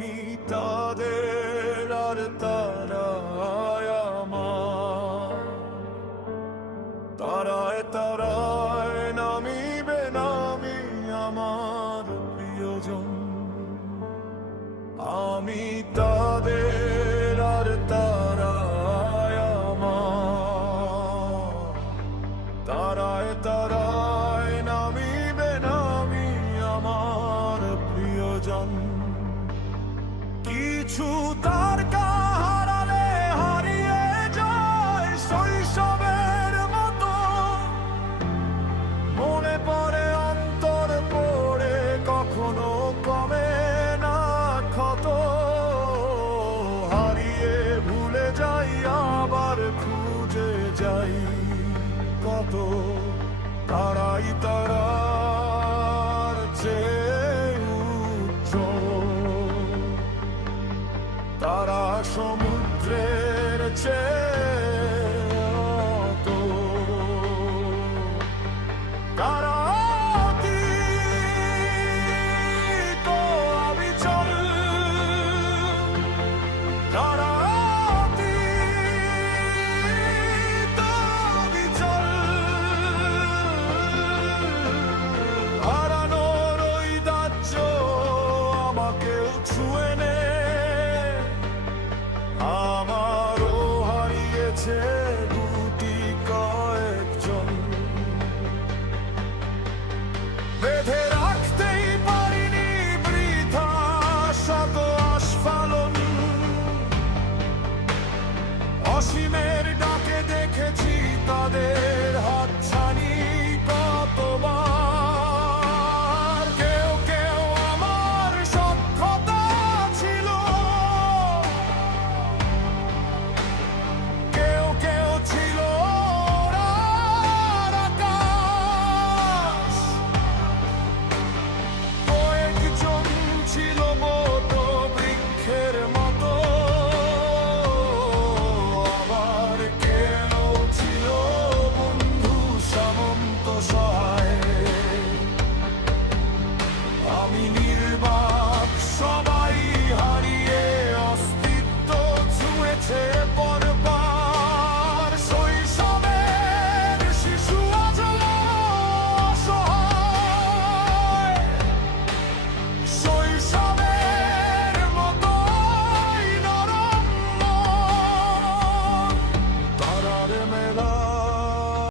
আমি তাদের আর তারায় আমার, তারায় তারায় নামিবে নামি আমার প্রিয়জন। আমি তাদের আর তারায় আমার, তারায় তারায় নামিবে নামি আমার প্রিয়জন। কিছু তারকা হারালে হারিয়ে যায় শৈশবের মতো, মনে পড়ে অন্তর পড়ে কখনো কমে না ক্ষত। হারিয়ে ভুলে যাই আবার খুঁজে যাই কত, তারাই তারা